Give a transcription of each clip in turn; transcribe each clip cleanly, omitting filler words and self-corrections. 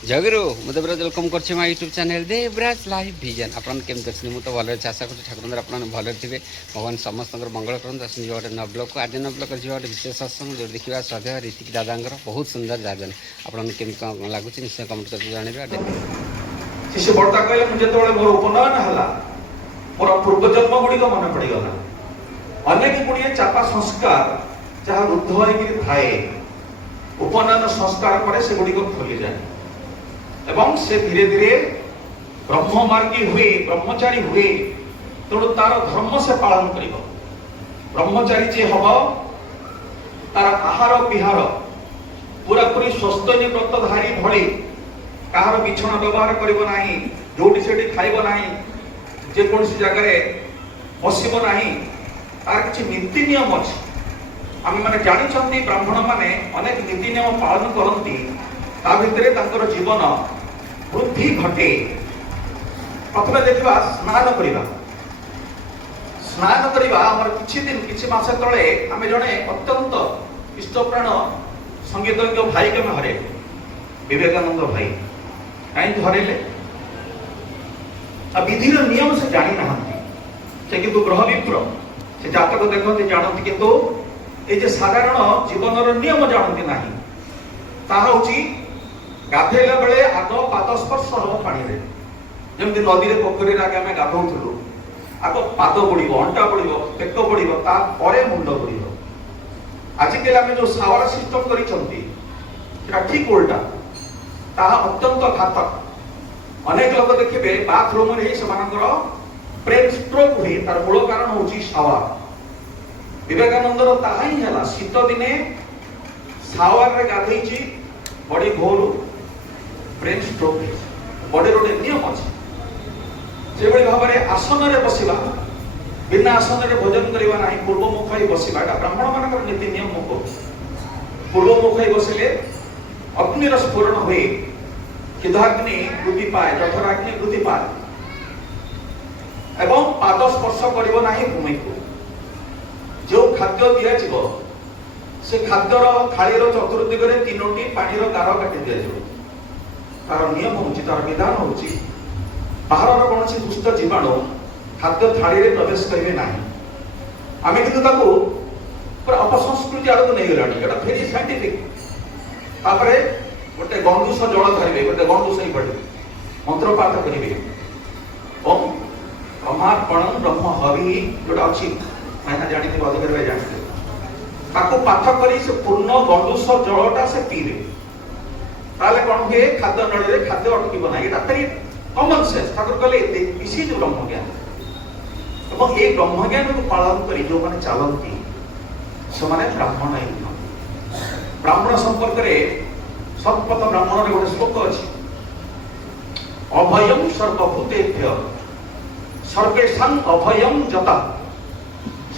जगरू मु देवराज वेलकम करछि my YouTube channel Devraj live vision आपन केम दक्षिण मु तो भले आशा करछि ठाकुर आपन भले थिबे भगवान समस्त मंगल करन दर्शन जो न ब्लॉग को आज न ब्लॉग जो विशेष सत्संग जो देखिबा श्रद्धा ऋतिक दादांगर बहुत सुंदर जाजन आपन केम लागु छि निश्चय कमेंट कर जानिबा शिष्य बर्ता कहले मुझे तोळे मोर उपनयन हला मोर पूर्व जन्म गुडी को मन पड़ी गला अनेक गुडी चापा संस्कार जहा रुद्ध होई कि थाए उपनयन संस्कार परे से गुडी को खोली जाए एवं से धीरे धीरे ब्रह्ममार्गी हुए ब्रह्मचारी हुए तेणु तार धर्म से पालन करिब ब्रह्मचारी जे हब तार आहार विहार पूरा पूरी स्वस्थनी व्रतधारी भली कहार बिछण व्यवहार करिब नाही जोटी सेठी खाइब नाही जे कोनसी जगह रे बसिब नाही तार किछि नीति नियम अछि आम माने जानि छथि ब्राह्मण माने अनेक नीति नियम पालन करंती ता भितरे तांकर जीवन वृद्धि घटे प्रथम देखा स्नान करवा आम किछि दिन किछि मास तले आम जड़े अत्यंत इष्टप्राण संगीतज्ञ भाई के हरे विवेकानंद भाई कहीं हरेले विधिर नियम से जानी ना से किंतु ग्रह विप्र से जातक देखते जानती किंतु ये साधारण जीवन नियम जानती ना गाधेला बेले आग पाद स्पर्श हम पानी रे जमती नदी रे पोखरी रे आगे गाधौलु आग पाद बुड़ब अंटा बुड़ब पेट बुड़ब तापर मुंड बुड़ब आजिकल आम जो सावर सिस्टम कर ठीक उल्टा ताहा अत्यंत घातक अनेक लोक देखिए बाथरूम रे ब्रेन स्ट्रोक हुए तार मूल कारण होची सावर विवेकानंदर ताहा ही हला शीत दिने सावर रे गाधेची बड़ी भोर ब्रेन स्ट्रोक बॉडी रोटे नियम अछि जे बड़ी भाबरे आसन रे बसिबा बिना आसन रे भोजन करिबा नाही पूर्व मुख होई बसिबा ब्राह्मण मानकर नीति नियम मुख पूर्व मुख होई बसिले अग्नि रस पूर्ण होए किदाग्नि वृद्धि पाए जठराग्नि वृद्धि पाए एवं पाद स्पर्श करिबो नाही भूमि को जो खाद्य दिया जीव से खाद्यर थालीर चतुर्दिगरे तीनोटी पानीर गार काटी दिया जीव तार नियम होची तार विधान होची बाहर कौन दुष्ट जीवाणु खाद्य थाली रे प्रवेश करेंगे ना आम कि अपसंस्कृति आड़ को नहीं गलानी एटा भेरी साइंटिफिक तापरे गोटे गंडूस जल धरबे गोटे गंडूस ही पड़े मंत्रपाठ करेंगे ओम ब्रह्मार्पणं ब्रह्म हवि जोटा अच्छी मैंने जानी थी अधिक जानते ताको पाठ करी से पूर्ण गंडूस जलटा से पीबे ताले कौन हुए खाद्य नड़ी रे खाद्य अटकीब ना ये वेरी कॉमन सेंस ठाकुर कहले इसी जो ब्रह्म ज्ञान एवं ये ब्रह्म ज्ञान को पालन करी जो माने चालंती से माने ब्राह्मण ही ब्राह्मण संपर्क रे सतपथ ब्राह्मण रे गोटे श्लोक अछि अभयं सर्वभूतेभ्य सर्वेषां अभयं जता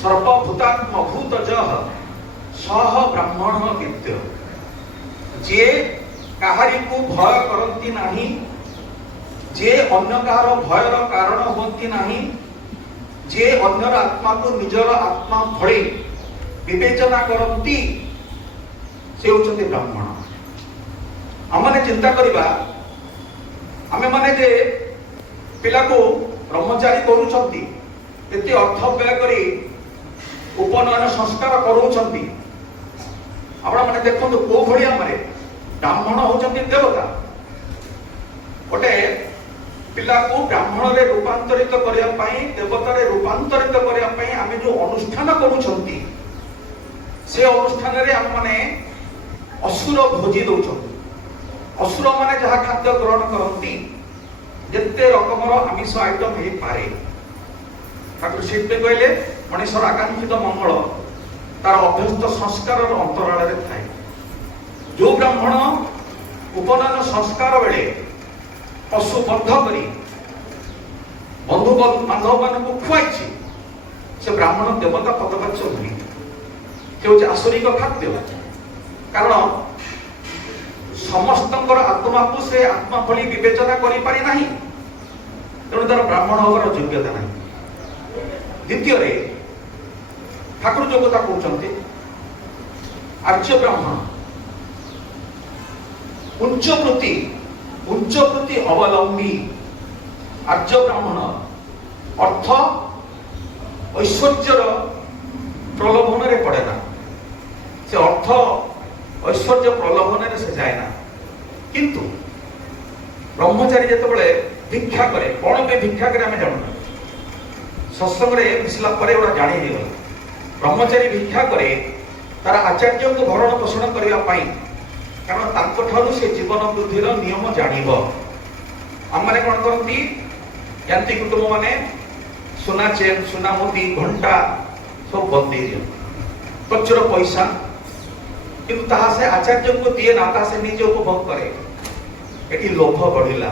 सर्वभूतात्म भूतजः सह ब्राह्मण विद्य जे काहारी को भय करती नहीं जे अन्य काहार भयर कारण होती नहीं जे अन्यर आत्मा को निजर आत्मा भले विवेचना करती से होचंती ब्राह्मण आमने चिंता करिबा आमे माने जे पिला को ब्रह्मचारी करूछंती एते अर्थ व्यय करी उपनयन संस्कार करूछंती आपण माने देखंतु को भलिया मारे ब्राह्मण होचंती देवता गोटे पिला को ब्राह्मण रे रूपांतरित करिया पई देवता रे रूपांतरित करिया पई आमे जो अनुष्ठान करूछंती से अनुष्ठान रे हम माने असुर भोजी दउछंती असुर माने जहा खाद्य ग्रहण करंती जत्ते रकमर आमिष आइटम हे पारे ठाकुर शिल्पे कहले मनुष्यर आकांक्षित मंगल तार अभ्यस्त संस्कार अंतराल रे थाए जो ब्राह्मण उपनयन संस्कार बेले पशु बद्ध करी बंधु बांधव मान को खुआई से ब्राह्मण देवता पदवाच्य भूमि से आसरिक खाद्य कारण समस्त आत्मा को से आत्मा भली विवेचना करि पारि नाही तेणु तार ब्राह्मण होवर योग्यता नहीं द्वितीय ठाकुर जो कथा कहते आर्य ब्राह्मण उच्च वृत्ति ଉଚ୍ଚବୃତ୍ତି ଅବଲମ୍ବୀ ଆର୍ଯ୍ୟ ବ୍ରାହ୍ମଣ ଅର୍ଥ ଐଶ୍ୱର୍ଯ୍ୟର ପ୍ରଲୋଭନରେ ପଡେ ନା, ସେ ଅର୍ଥ ଐଶ୍ୱର୍ଯ୍ୟ ପ୍ରଲୋଭନରେ ସେ ଯାଏ ନା। କିନ୍ତୁ ବ୍ରହ୍ମଚାରୀ ଯେତେବେଳେ ଭିକ୍ଷା କରେ, କଣ ପାଇଁ ଭିକ୍ଷା କରେ ଆମେ ଜାଣୁନା, ସତ୍ସଙ୍ଗରେ ମିଶିଲା ପରେ ଗୋଟା ଜାଣି ହେଇଗଲା। ବ୍ରହ୍ମଚାରୀ ଭିକ୍ଷା କରେ ତାର ଆଚାର୍ଯ୍ୟଙ୍କୁ ଭରଣ ପୋଷଣ କରିବା ପାଇଁ, କାରଣ ତାଙ୍କ ଠାରୁ ସେ ଜୀବନ ବୃଦ୍ଧିର ନିୟମ ଜାଣିବ। ଆମମାନେ କଣ କରନ୍ତି, ଜ୍ଞାତି କୁଟୁମ୍ବ ମାନେ ସୁନା ଚେନ୍, ସୁନା ମୁଦି, ଘଣ୍ଟା ସବୁ ବନ୍ଦେଇ ଦିଅନ୍ତି, ପ୍ରଚୁର ପଇସା, କିନ୍ତୁ ତାହା ସେ ଆଚାର୍ଯ୍ୟଙ୍କୁ ଦିଏ ନା, ତାହା ସେ ନିଜେ ଉପଭୋଗ କରେ। ଏଠି ଲୋଭ ବଢିଲା।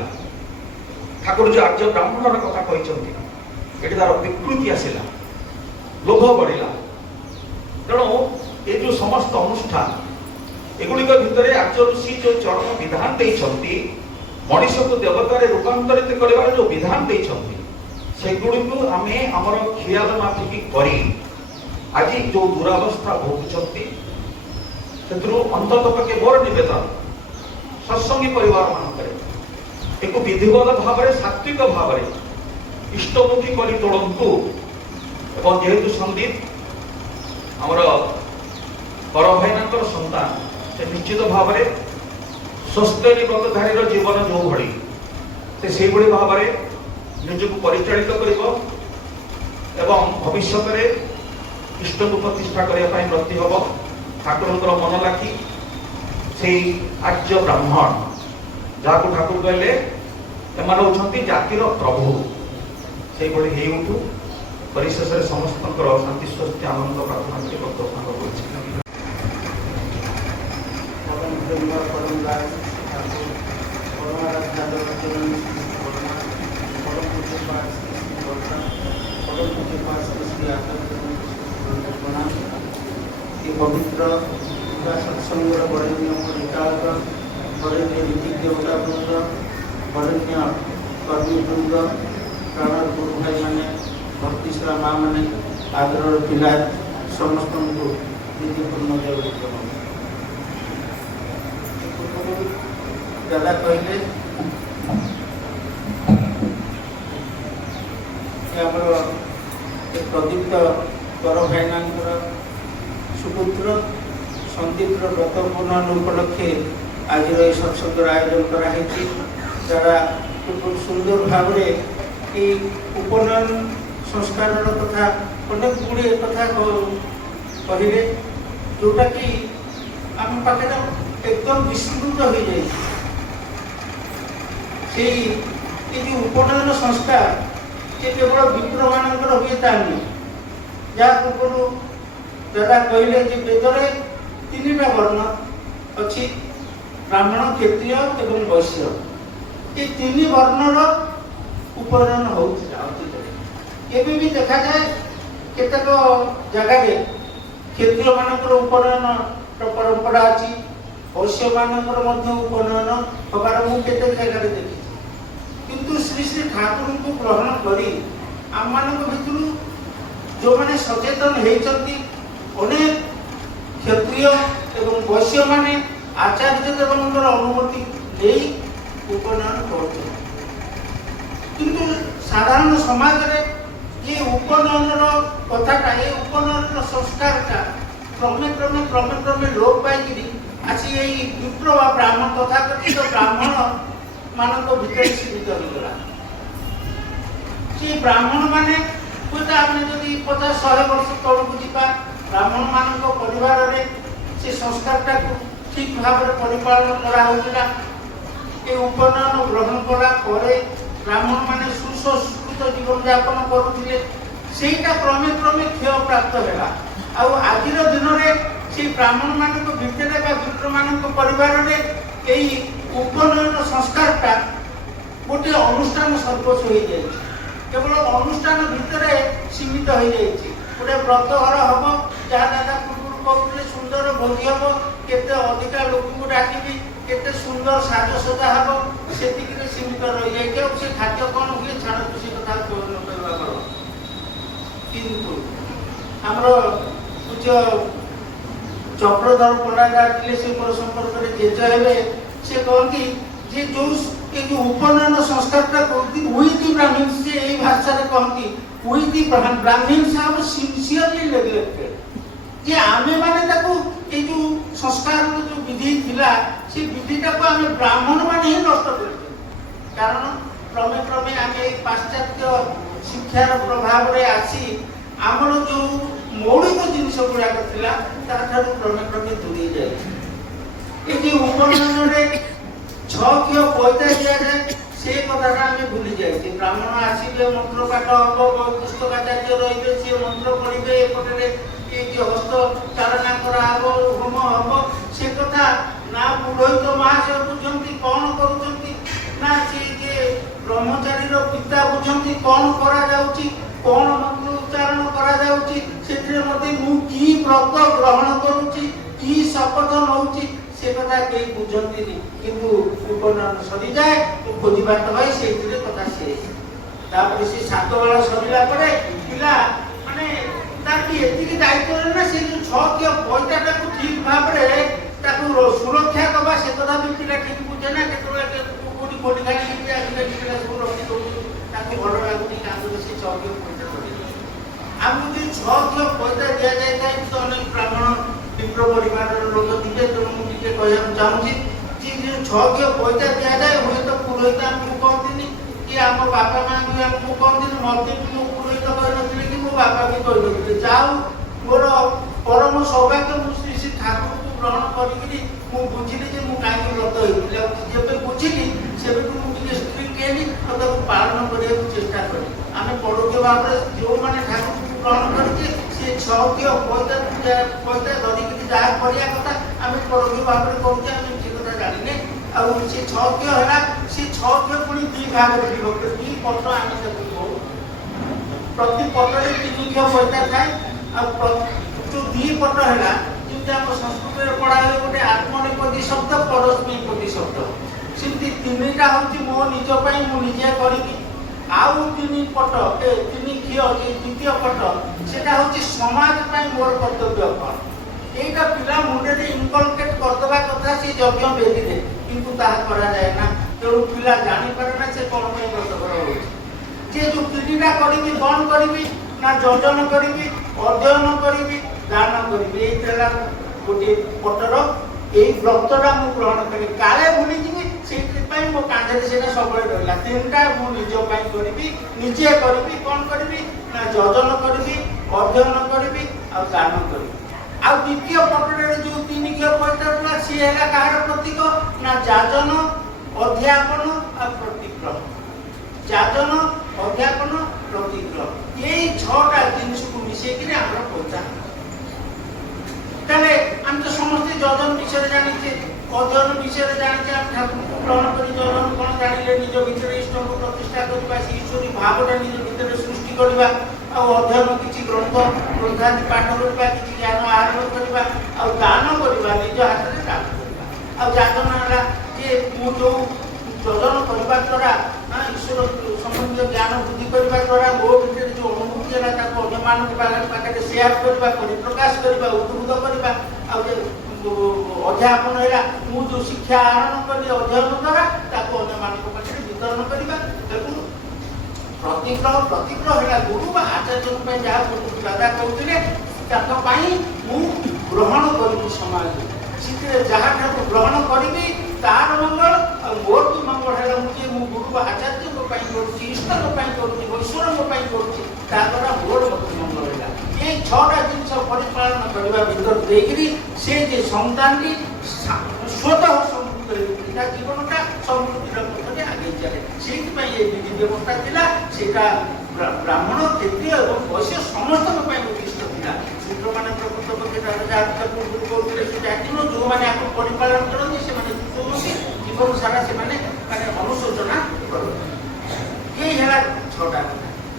ଠାକୁର ଯୋଉ ଆର୍ଯ୍ୟ ବ୍ରାହ୍ମଣର କଥା କହିଛନ୍ତି, ଏଠି ତାର ବିକୃତି ଆସିଲା, ଲୋଭ ବଢିଲା। ତେଣୁ ଏ ଯୋଉ ସମସ୍ତ ଅନୁଷ୍ଠାନ, ଏଗୁଡିକ ଭିତରେ ଆର୍ଯ୍ୟ ଋଷି ଯୋଉ ଚରମ ବିଧାନ ଦେଇଛନ୍ତି, ମଣିଷକୁ ଦେବତାରେ ରୂପାନ୍ତରିତ କରିବାର ଯୋଉ ବିଧାନ ଦେଇଛନ୍ତି, ସେଗୁଡିକୁ ଆମେ ଆମର ଖିଆଲ ମାଫିକି କରି ଆଜି ଯୋଉ ଦୁରାବସ୍ଥା ଭୋଗୁଛନ୍ତି, ସେଥିରୁ ଅନ୍ତତଃ ପକ୍ଷେ ମୋର ନିବେଦନ ସତ୍ସଙ୍ଗୀ ପରିବାର ମାନଙ୍କରେ ଏକ ବିଧିବଦ୍ଧ ଭାବରେ, ସାତ୍ବିକ ଭାବରେ ଇଷ୍ଟମୁଖୀ କରି ତୋଳନ୍ତୁ। ଏବଂ ଯେହେତୁ ସନ୍ଦୀପ ଆମର ବଡ ଭାଇନାଙ୍କର ସନ୍ତାନ, ସେ ନିଶ୍ଚିତ ଭାବରେ ସ୍ୱସ୍ଥ୍ୟ ବ୍ରତଧାରୀର ଜୀବନ ଯୋଉ ଭଳି, ସେ ସେଇଭଳି ଭାବରେ ନିଜକୁ ପରିଚାଳିତ କରିବ ଏବଂ ଭବିଷ୍ୟତରେ ଇଷ୍ଟକୁ ପ୍ରତିଷ୍ଠା କରିବା ପାଇଁ ବ୍ରତୀ ହବ। ଠାକୁରଙ୍କର ମନ ଲାଗି ସେଇ ଆର୍ଯ୍ୟ ବ୍ରାହ୍ମଣ, ଯାହାକୁ ଠାକୁର କହିଲେ ଏମାନେ ହଉଛନ୍ତି ଜାତିର ପ୍ରଭୁ, ସେଇଭଳି ହେଇ ଉଠୁ। ପରିଶେଷରେ ସମସ୍ତଙ୍କର ଶାନ୍ତି ସ୍ୱସ୍ତି ଆନନ୍ଦ ପ୍ରାର୍ଥନା କରି ବକ୍ତବ୍ୟ କରୁଛି। पवित्र सत्संग वरेण्य निकालक वरेण्य नीति देवता वृंद वरेण्य कर्मी वृंद प्राण गुरु भाई मैंने भक्तिश्रा माँ मैंने आदर पिला समस्त नीतिपूर्ण दादा कहले प्रदीप्त कर भाईना सुपुत्र सन्दीप्र व्रत पूर्ण उपलक्षे आज सत्संग आयोजन कराई, जरा खूब सुंदर भाव उपनयन संस्कार कथा अनेक गुड़े कथा कहे, जोटा कि आम पाखे एकदम विस्मृत हो जाए। उपनयन संस्कार ये केवल विप्र मानकर हुए तानी, जहाँ पूर्व दादा कहले जे वेदरे तीनटा वर्ण अच्छी, ब्राह्मण, क्षत्रिय एवं वैश्य, ये तीन वर्णर उपनयन होता। भी देखा जाए केतक जगह क्षत्रिय मानकर उपनयन परंपरा अच्छी, वैश्य मानकर उपनयन हबार मुझे जगह देखी, किंतु श्री श्री ठाकुर को ग्रहण करी आम मान भितर जो मैंने सचेतन होती, अनेक क्षत्रिय एवं वैश्य माने आचार्य देवंकर अनुमति नहीं उपनयन करते, किंतु साधारण समाज रे ये उपनयन कथाटा, ये उपनयन संस्कारटा क्रमे क्रमे क्रमे क्रमे लोप पाई आसी विप्र व ब्राह्मण तथाकथित ब्राह्मण मानक भीतर सीमित हो गला। से ब्राह्मण माने कोटा आपने जदि 50-100 वर्ष तलकू जीवा, ब्राह्मण मानक परिवार रे से संस्कारटा ठीक भाव में परिपालन करा होतिला। ए उपनयन ग्रहण कला परे ब्राह्मण माने सुसंस्कृत जीवन यापन करुथिले, सेटा क्रमे क्रमे क्षय प्राप्त होला। आ आजिर दिन रे से ब्राह्मण मानक भितरे बा विप्र मानक परिवार रे एई उपनयन संस्कारटा गोटे अनुष्ठान सर्वस्व हो जाए, केवल अनुष्ठान भितरे सीमित हो जाए। गोटे व्रत घर हम जहाँ दादा पूर्व कहते सुंदर भोजी हम, केते अधिका लोक को डाकी, केते सुंदर साजसजा हम, से सीमित रही जाए। से खाद्य कौन हुए छाड़ खुशी कथा कहवा, किंतु आमर पूज्य चक्रधर पंडा डाकिले से मोर संपर्क जेज हे, से कहती जे जो ये जो उपनयन संस्कारटा करती विथ ब्राह्मण्स से यही भाषा रे कहती with Brahmins have sincerely neglected जे आमे माने ताको ए जो संस्कार जो विधि थिला से विधिटा को आमे ब्राह्मण माने ही नष्ट करते कारण क्रमे क्रमे आमे पाश्चात्य शिक्षार प्रभाव रे आसी आमर जो मौलिक जिनिस गुड़ाक थिला ताठारु क्रमे क्रमे दूरी जाए ए जे उपनयन रे छकियो पयता दिया जाए से कथाटा आमे भूली जाए ब्राह्मण आसीबे मंत्र पाठ हबो पुस्तकाचार्य रहिबे से मंत्र पढ़िबे एपटे ये जो हस्त चालना करा हबो होम हबो से कथा ना पुरोहित महाशय बुझंती कौन करूचंती ना से जे ब्रह्मचारी रो पिता बुझंती कौन करा जाउची कौन मंत्र उच्चारण करा जाउची सेtre मध्ये मु की व्रत ग्रहण करूची की शपथ नउची से कथा के बुझंती नि किंतु उपनयन सरी जाए तो खोजी बात होई सेइतरे कथा से तापर से 7 बेला सरीला परे पिला माने ताकि एतिकी दायित्व ना से जो 6 के पॉइंटटा को ठीक भाव रे ताकू सुरक्षा कबा से कथा भी पिला ठीक बुझे ना केतोले कोडी कोडी गाड़ी के आगे पिला सब रखी दो ताकू भलो लागुनी कांदो से 6 के पॉइंट पड़ी हम जो 6 के पॉइंट दिया जाय ताई तो अनेक ब्राह्मण विप्र परिवार लोक दिते तो मु के कहया चाहूची कि जो 6 के पॉइंट दिया जाय होय तो पुरोहित हमको कहतिनी कि हम बापा मां भी हमको कहतिनी मते भी पुरोहित कह नथिले कि मो बापा भी कह नथिले जाऊ मोर परम सौभाग्य मु श्री ठाकुर को ग्रहण करिकरी मु बुझिली जे मु काई व्रत होइले जेबे बुझिली सेबे मु के स्ट्रिक्ट केली और ताको पालन करिया चेष्टा करी आमे परोक्ष भाव रे जो माने ठाकुर को ग्रहण करके से 6 के पॉइंट धरि कि जा करिया कथा आमे परोक्ष भाव रे कहूचे आमे जे कथा जानिने आ से 6 के हला से 6 के पुनी दी भाग रे विभक्त दी पट आमे ताको कहू प्रति पटरे 3 के पॉइंट थाए आ जो दी पट हला जिते हम संस्कृत रे पढाले गोटे आत्मनेपदी शब्द परस्मैपदी शब्द सिंती तीनटा होची मो निज पई मु निजे करिबी आउ 3 पट ए 3 खियो जे द्वितीय पट सेटा होची समाज पई मोर कर्तव्य कौन एटा पिला मुंडे रे इनकलकेट करदबा कथा से यज्ञ बेदी दे किंतु ताहा करा जाय ना तेणु पिला जानि पारे ना से कोन पई व्रत करा होची जे जो तीनटा करिबी कोन करिबी ना योजन करिबी अध्ययन करिबी दान करिबी ए तेला गोटे पटर ए व्रतटा मु ग्रहण करी काले भूली जिबी सेति पई मो कांधे सेना सबले रहला तीनटा मु निज पई करिबी निजे करिबी कोन करिबी ना योजन करिबी अध्ययन करिबी आ दान करिबी आ द्वितीय पटरे जो 3 के पटरला से हैला कार प्रतीक ना जाजन अध्यापन आ प्रतिग्रह जाजन अध्यापन प्रतिग्रह यही 6टा जिनिस को मिसे कि हमरा पहुंचा तले हम तो समस्त जजन विषय जानिछे अध्ययन विषय जानिछे हम ठाकुर को ग्रहण करी जजन कोन जानिले निज भीतर इष्ट को प्रतिष्ठा करबा से ईश्वरी भावटा निज भीतर सृष्टि करबा आ अध्ययन किछि ग्रंथादि पाठ करबा किछि ज्ञान आहरण करबा आ दान करबा निज हाथ रे दान करबा आ जाजन हला जे मु जो जजन करबा द्वारा ईश्वर संबंधी ज्ञान वृद्धि करबा द्वारा मो भीतर जो अनुभूति हला ताको अन्यमान पाखे शेयर करबा परिप्रकाश करबा उद्बुद्ध करबा आ अध्यापन है मु जो शिक्षा आहरण करी अध्ययन द्वारा ताको अन्यमान पाखे वितरण करबा प्रतिग्रह है गुरु बा आचार्य पे जहाँ दादा कहते ताक मु ग्रहण करी समाज से जहाँ ठाकुर ग्रहण करी तार मंगल और मोर भी मंगल है मुझे मु गुरु बा आचार्य करुच्ची इष्ट करुच्ची ईश्वर करुच्ची मोर मंगल है ये 6टा जिन परिचालन करने भर देखिए से सन्तान स्वतः समृद्ध जीवनटा समृद्धिर पथरे आगे चले से विधि व्यवस्था था ब्राह्मण क्षत्रिय और वैश्य समस्त उद्दिष्ट था शूद्र मान जो मैंने परिपालन करते जीवन सारा से अनुशोचना कर ये 6टा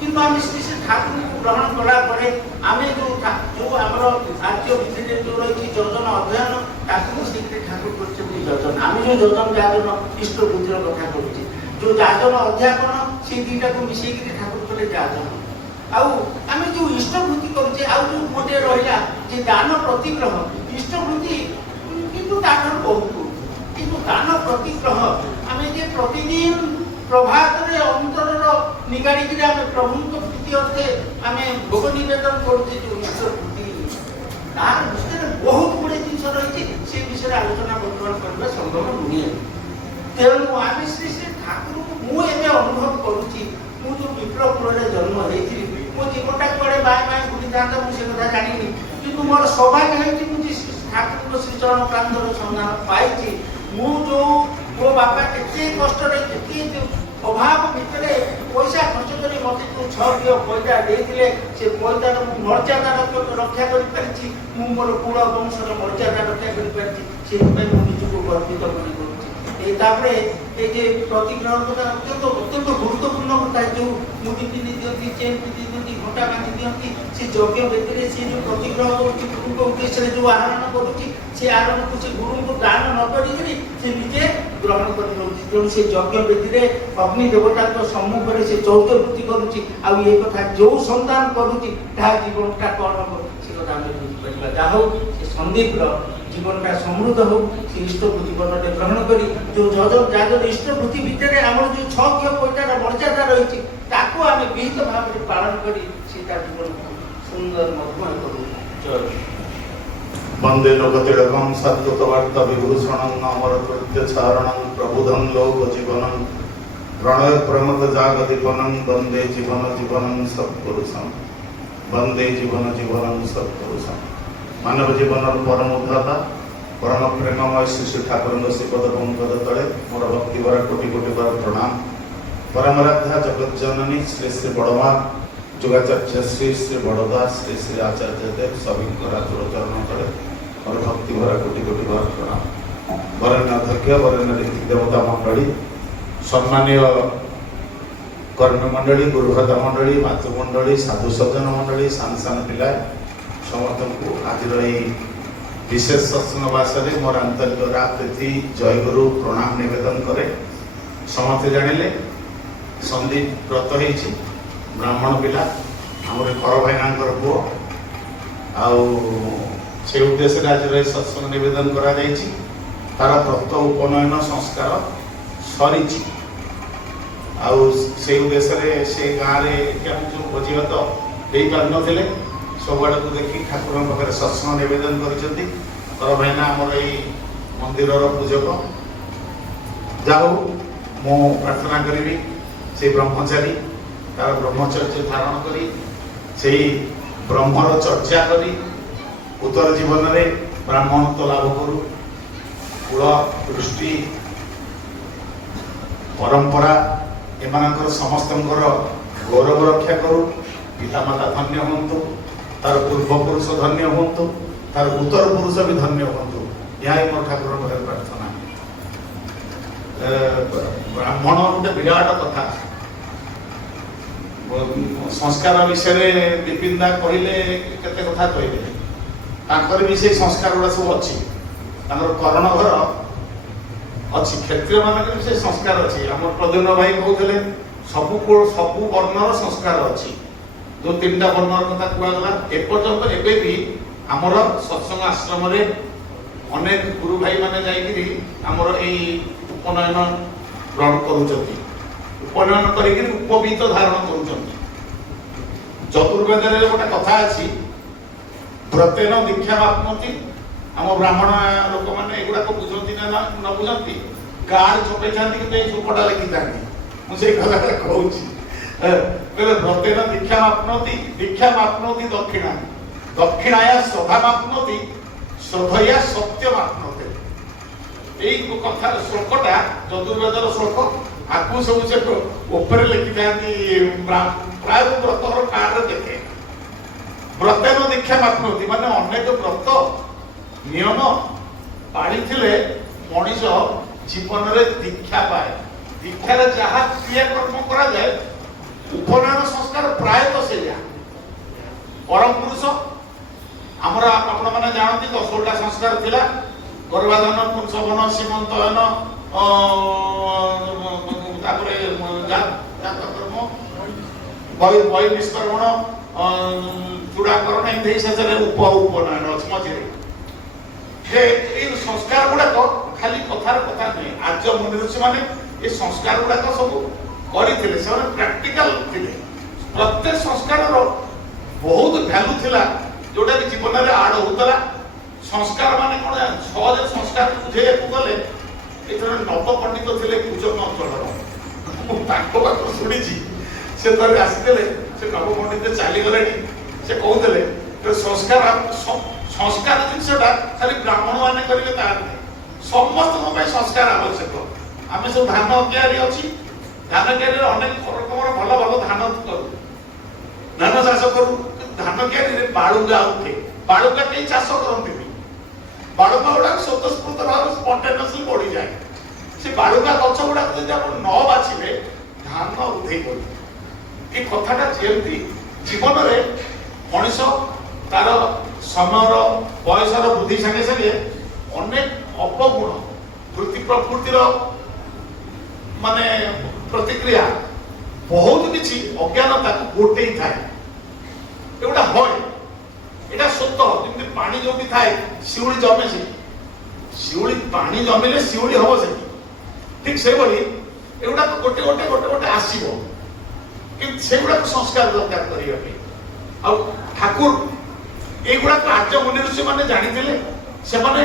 किंतु आम श्री ठाकुर को ग्रहण कलापर आम जो आमर आर्य विधि जो रही योजन अध्ययन ताकू से ठाकुर कर योजन आम जो योजन जाजन इष्ट बुद्धिर कथा करुचे जो जाजन अध्यापन से 2टा को मिसेक ठाकुर कले जाजन आम जो इष्ट वृत्ति करुचे आउ जो गोटे रहा दान प्रतिग्रह इष्ट वृत्ति किंतु बहुत କିନ୍ତୁ ଦାନ ପ୍ରତିଗ୍ରହ ଆମେ ଯେ ପ୍ରତିଦିନ ପ୍ରଭାତରେ ଅନ୍ତରର ନିଗାଡ଼ିକିରି ଆମେ ପ୍ରଭୁଙ୍କ ପ୍ରୀତି ଅର୍ଥେ ଆମେ ଭୋଗ ନିବେଦନ କରୁଛେ ଯେଉଁ ଈଶ୍ୱର ପ୍ରୀତି, ତାର ଭିତରେ ବହୁତ ଗୁଡ଼ିଏ ଜିନିଷ ରହିଛି, ସେ ବିଷୟରେ ଆଲୋଚନା ବର୍ତ୍ତମାନ କରିବା ସମ୍ଭବ ନୁହେଁ। ତେଣୁ ଆମେ ଶ୍ରୀ ଶ୍ରୀ ଠାକୁରଙ୍କୁ ମୁଁ ଏବେ ଅନୁଭବ କରୁଛି, ମୁଁ ଯେଉଁ ବିପ୍ଳବ କୂଳରେ ଜନ୍ମ ହେଇଥିଲି, ମୋ ଜୀବନଟା କୁଆଡ଼େ ବାଏ ବାଏ ବୁଲିଥାନ୍ତା ମୁଁ ସେ କଥା ଜାଣିନି, କିନ୍ତୁ ମୋର ସୌଭାଗ୍ୟ ହେଇଛି ମୁଁ ଯେ ଠାକୁରଙ୍କ ଶ୍ରୀଚରଣ ପ୍ରାନ୍ତର ସନ୍ଧାନ ପାଇଛି। ମୁଁ ଯେଉଁ ମୋ ବାପା କେତେ କଷ୍ଟରେ କେତେ ଅଭାବ ଭିତରେ ପଇସା ଖର୍ଚ୍ଚ କରି ମୋତେ ଯେଉଁ 6 ପଇସା ଦେଇଥିଲେ, ସେ ପଇସାର ମୁଁ ମର୍ଯ୍ୟାଦା ରକ୍ଷା କରିପାରିଛି, ମୁଁ ମୋର କୁଳ ବଂଶର ମର୍ଯ୍ୟାଦା ରକ୍ଷା କରିପାରିଛି, ସେଥିପାଇଁ ମୁଁ ନିଜକୁ ଗର୍ବିତ ମନେ କରୁଛି। ତାପରେ এই যে প্রতিগ্রহর কথা অত্যন্ত গুরুত্বপূর্ণ কথা, যে মুদি পিঁধি দিয়ନ୍ତି, চেন পিঁধি দিয়ନ୍ତି, ঘଣ୍ଟା ବାନ୍ଧି ଦିଅନ୍ତି, ସେ ଯଜ୍ଞ ବେଦୀରେ ସେ ଯେଉଁ ପ୍ରତିଗ୍ରହ କରୁଛି, ଗୁରୁଙ୍କ ଉଦ୍ଦେଶ୍ୟରେ ଯେଉଁ ଆହରଣ କରୁଛି, ସେ ଆହରଣକୁ ସେ ଗୁରୁଙ୍କୁ ଦାନ ନ କରିକିରି ସେ ନିଜେ ଗ୍ରହଣ କରି ନେଉଛି। ତେଣୁ ସେ ଯଜ୍ଞ ବେଦୀରେ ଅଗ୍ନି ଦେବତାଙ୍କ ସମ୍ମୁଖରେ ସେ ଚୌତବୃତ୍ତି କରୁଛି। ଆଉ ଏ କଥା ଯେଉଁ ସନ୍ତାନ କରୁଛି ତାହା ଜୀବନଟା କ'ଣ ହେବ ସେ କଥା ଆମେ ବୁଝିପାରିବା। ଯାହା ହଉ ସେ ସନ୍ଦୀପର জীবনটা সমৃদ্ধ হোক, সে ইষ্টভূ জীবনটা গ্রহণ করি যে যাদের ইষ্টভূতি ভিতরে আমার যে 6 পয়সার মর্যাদা রয়েছে তাকে আমি বিহিত ভাবে পালন করি, সে তার জীবন সুন্দর মধুময় করুন। জয়। বন্দে লোকতিলকম সদ্গতবার্তা বিভূষণং অমরকৃত্য চারণং প্রবুধং লোক জীবনং প্রণয় প্রমদ জাগদীপনং বন্দে জীবন জীবনং সৎপুরুষং বন্দে জীবন জীবনং সৎপুরুষং। মানব জীবনের পরম উদ্ধাতা পরম প্রেমময় শ্রী শ্রী ঠাকুরଙ୍କ ଶ୍ରୀପଦ ପଙ୍କଜ ତଳେ ମୋର ଭକ୍ତି ଭରା କୋଟି କୋଟି ବାର ପ୍ରଣାମ। ପରମରାଧ୍ୟା ଜଗତ ଜନନୀ ଶ୍ରୀ ଶ୍ରୀ ବଡ଼ମା ଯୋଗାଚାର୍ଯ୍ୟ ଶ୍ରୀ ଶ୍ରୀ ବଡ଼ଦାସ ଶ୍ରୀ ଶ୍ରୀ ଆଚାର୍ଯ୍ୟ ଦେବ ସଭିଙ୍କର ଆତୁର ଚରଣ ତଳେ ମୋର ଭକ୍ତି ଭରା କୋଟି କୋଟି ବାର ପ୍ରଣାମ। ବରେଣ୍ୟ ଅଧ୍ୟକ୍ଷ, ବରେଣ୍ୟ ରୀତି ଦେବତା ମଣ୍ଡଳୀ, ସମ୍ମାନୀୟ କର୍ମୀ ମଣ୍ଡଳୀ, ଗୁରୁଭ୍ରାତା ମଣ୍ଡଳୀ, ମାତୃମଣ୍ଡଳୀ, ସାଧୁ ସଜ୍ଜନ ମଣ୍ଡଳୀ, ସାନ ସାନ ପିଲା ସମସ୍ତଙ୍କୁ ଆଜିର ଏହି ବିଶେଷ ସତ୍ସଙ୍ଗ ବାସରେ ମୋର ଆନ୍ତରିକ ପ୍ରୀତି ଜୟଗୁରୁ ପ୍ରଣାମ ନିବେଦନ କରେ। ସମସ୍ତେ ଜାଣିଲେ ସନ୍ଦୀପ ବ୍ରତ ହେଇଛି, ବ୍ରାହ୍ମଣ ପିଲା, ଆମର କର ଭାଇନାଙ୍କର ପୁଅ, ଆଉ ସେ ଉଦ୍ଦେଶ୍ୟରେ ଆଜିର ଏହି ସତ୍ସଙ୍ଗ ନିବେଦନ କରାଯାଇଛି। ତାର ବ୍ରତ ଉପନୟନ ସଂସ୍କାର ସରିଛି, ଆଉ ସେଇ ଉଦ୍ଦେଶ୍ୟରେ ସେ ଗାଁରେ କେମିତି ଯେଉଁ ଭୋଜିଭାତ ଦେଇପାରିନଥିଲେ ସବୁଆଡ଼କୁ ଦେଖି ଠାକୁରଙ୍କ ପାଖରେ ସତ୍ସଙ୍ଗ ନିବେଦନ କରିଛନ୍ତି। କର ଭାଇନା ଆମର ଏଇ ମନ୍ଦିରର ପୂଜକ। ଯାହା ହଉ ମୁଁ ପ୍ରାର୍ଥନା କରିବି ସେଇ ବ୍ରହ୍ମଚାରୀ ତାର ବ୍ରହ୍ମଚର୍ଯ୍ୟ ଧାରଣ କରି ସେଇ ବ୍ରହ୍ମର ଚର୍ଚ୍ଚା କରି ଉତ୍ତର ଜୀବନରେ ବ୍ରାହ୍ମଣତ୍ୱ ଲାଭ କରୁ, କୁଳ ଦୃଷ୍ଟି ପରମ୍ପରା ଏମାନଙ୍କର ସମସ୍ତଙ୍କର ଗୌରବ ରକ୍ଷା କରୁ, ପିତାମାତା ଧନ୍ୟ ହୁଅନ୍ତୁ, ତାର ପୂର୍ବପୁରୁଷ ଧନ୍ୟ ହୁଅନ୍ତୁ, ତାର ଉତ୍ତର ପୁରୁଷ ବି ଧନ୍ୟ ହୁଅନ୍ତୁ, ଏହା ହିଁ ମୋର ଠାକୁରଙ୍କ ପାଖରେ ପ୍ରାର୍ଥନା। ବ୍ରାହ୍ମଣ ଗୋଟେ ବିରାଟ କଥା। ସଂସ୍କାର ବିଷୟରେ ବିପିନ ଦା କହିଲେ କେତେ କଥା କହିଲେ, ତାଙ୍କର ବି ସେଇ ସଂସ୍କାର ଗୁଡ଼ା ସବୁ ଅଛି। ତାଙ୍କର କରଣ ଘର ଅଛି, କ୍ଷତ୍ରିୟ ମାନଙ୍କର ବି ସେ ସଂସ୍କାର ଅଛି। ଆମର ପ୍ରଦ୍ୟୁମ୍ନ ଭାଇ କହୁଥିଲେ ସବୁ ବର୍ଣ୍ଣର ସଂସ୍କାର ଅଛି। ଯେଉଁ 3ଟା ବର୍ଣ୍ଣର କଥା କୁହାଗଲା, ଏପର୍ଯ୍ୟନ୍ତ ଏବେ ବି ଆମର ସତ୍ସଙ୍ଗ ଆଶ୍ରମରେ ଅନେକ ଗୁରୁ ଭାଇ ମାନେ ଯାଇକିରି ଆମର ଏଇ ଉପନୟନ ଗ୍ରହଣ କରୁଛନ୍ତି, ଉପନୟନ କରିକିରି ଉପବୀତ ଧାରଣ କରୁଛନ୍ତି। ଚତୁର୍ବେଦରେ ଗୋଟେ କଥା ଅଛି, ବ୍ରତେନ ଦୀକ୍ଷା ବାପ୍ନୋତି। ଆମ ବ୍ରାହ୍ମଣ ଲୋକମାନେ ଏଗୁଡାକ ବୁଝନ୍ତି ନା ନ ବୁଝନ୍ତି, କାର୍ଡ ଛପେଇଥାନ୍ତି କିନ୍ତୁ ଏଇ ରୂପଟା ଲେଖିଥାନ୍ତି। ମୁଁ ସେଇ କଥାଟା କହୁଛି, ବ୍ରତେନ ଦୀକ୍ଷା ମାପ୍ନୋତି, ଦୀକ୍ଷା ମାପ୍ନୋତି ଦକ୍ଷିଣା, ଦକ୍ଷିଣାୟା ଶ୍ରଦ୍ଧା ମାପ୍ନୋତି, ଶ୍ରଦ୍ଧୟା ସତ୍ୟ ମାପ୍ନୋତି। ଏଇ କଥା ଶ୍ଲୋକଟା ଚତୁର୍ବେଦର ଶ୍ଲୋକ, ଆକୁ ସବୁ ସେ ଉପରେ ଲେଖିଥାନ୍ତି। ପ୍ରାୟ ବ୍ରତର କାର୍ଡରେ ଦେଖେ ବ୍ରତେନ ଦୀକ୍ଷା ମାପ୍ନୋତି ମାନେ ଅନେକ ବ୍ରତ ନିୟମ ପାଳିଥିଲେ ମଣିଷ ଜୀବନରେ ଦୀକ୍ଷା ପାଏ। ଦୀକ୍ଷାରେ ଯାହା କ୍ରିୟାକର୍ମ କରାଯାଏ, ଉପନୟନ ସଂସ୍କାର ପ୍ରାୟତଃ ସେଇଆ। ପରମ ପୁରୁଷ ଆମର ଆପଣମାନେ ଜାଣନ୍ତି 10ଟା ସଂସ୍କାର ଥିଲା। ଗର୍ଭାଧାନ, ପୁଂସବନ, ସୀମନ୍ତୟନ, ତାପରେ ଜାତକର୍ମ, ବହି ନିଷ୍କର୍ମଣ, ଚୂଡ଼ାକରଣ, ଏମିତି ଶେଷରେ ଉପନୟନ ଅଛି ମଝିରେ। ଯେ ଏଇ ସଂସ୍କାର ଗୁଡାକ ଖାଲି କଥାର କଥା ନୁହେଁ। ଆର୍ଯ୍ୟ ମୁନି ଋଷି ମାନେ ଏ ସଂସ୍କାର ଗୁଡାକ ସବୁ କରିଥିଲେ, ସେମାନେ ପ୍ରାକ୍ଟିକାଲ ଥିଲେ। ପ୍ରତ୍ୟେକ ସଂସ୍କାରର ବହୁତ ଭ୍ୟାଲୁ ଥିଲା ଯୋଉଟା କି ଜୀବନରେ ଆଡ ହଉଥିଲା। ସଂସ୍କାର ମାନେ କଣ, ସହଜ ସଂସ୍କାର ବୁଝେଇବାକୁ ଗଲେ ଏଥର ନବ ପଣ୍ଡିତ ଥିଲେ କୁଜଙ୍ଗ ଅଞ୍ଚଳର, ମୁଁ ତାଙ୍କ ପାଖରୁ ଶୁଣିଛି। ସେ ଥରେ ଆସିଥିଲେ, ସେ ନବ ପଣ୍ଡିତ ଚାଲିଗଲେଣି, ସେ କହୁଥିଲେ ସଂସ୍କାର ସଂସ୍କାର ଜିନିଷଟା ଖାଲି ବ୍ରାହ୍ମଣ ମାନେ କରିବେ ତାହା ନୁହେଁ, ସମସ୍ତଙ୍କ ପାଇଁ ସଂସ୍କାର ଆବଶ୍ୟକ। ଆମେ ସବୁ ଧାନ କିଆରି ଅଛି, ଧାନ କିଆରିରେ ଅନେକ ରକମର ଭଲ ଭଲ ଧାନ କରୁ, ଧାନ ଚାଷ କରୁ। ଧାନ କିଆରିରେ ବାଳୁଙ୍ଗା ଉଠେ, ବାଳୁଙ୍ଗା କେହି ଚାଷ କରନ୍ତିନି। ବାଳୁଙ୍ଗା ଗୁଡାକ ସ୍ୱତଃସ୍ଫୂର୍ତ୍ତ ଭାବରେ ସ୍ପଣ୍ଟେନିୟସଲି ବଢିଯାଏ। ସେ ବାଳୁଙ୍ଗା ଗଛ ଗୁଡାକ ଯଦି ଆପଣ ନ ବାଛିବେ ଧାନ ଉଧେଇ ପଡିବ। ଏ କଥାଟା ଯେମିତି ଜୀବନରେ ମଣିଷ ତାର ସମୟର ବୟସର ବୃଦ୍ଧି ସାଙ୍ଗେ ସାଙ୍ଗେ ଅନେକ ଅପଗୁଣ ବୃତ୍ତି ପ୍ରକୃତିର ମାନେ ପ୍ରତିକ୍ରିୟା ବହୁତ କିଛି ଅଜ୍ଞାନତାକୁ ଗୋଟେଇ ଥାଏ। ଏଗୁଡ଼ା হয়, এটা সত্য। যেমনি পানি যোଉଠି ଥାଏ শিউଳି জমে সেଠି, শিউଳି ପାଣି ଜମିଲେ ଶିଉଳି ହବ ସେଠି। ଠିକ ସେଇଭଳି ଏଗୁଡ଼ାକ ଗୋଟେ ଗୋଟେ ଗୋଟେ ଗୋଟେ ଆସିବ, କିନ୍ତୁ ସେଗୁଡ଼ାକ ସଂସ୍କାର ଦରକାର କରିବା ପାଇଁ। ଆଉ ଠାକୁର এইগুড়াক আর্য মুনি ঋষি মানে জানিলে, সেমানে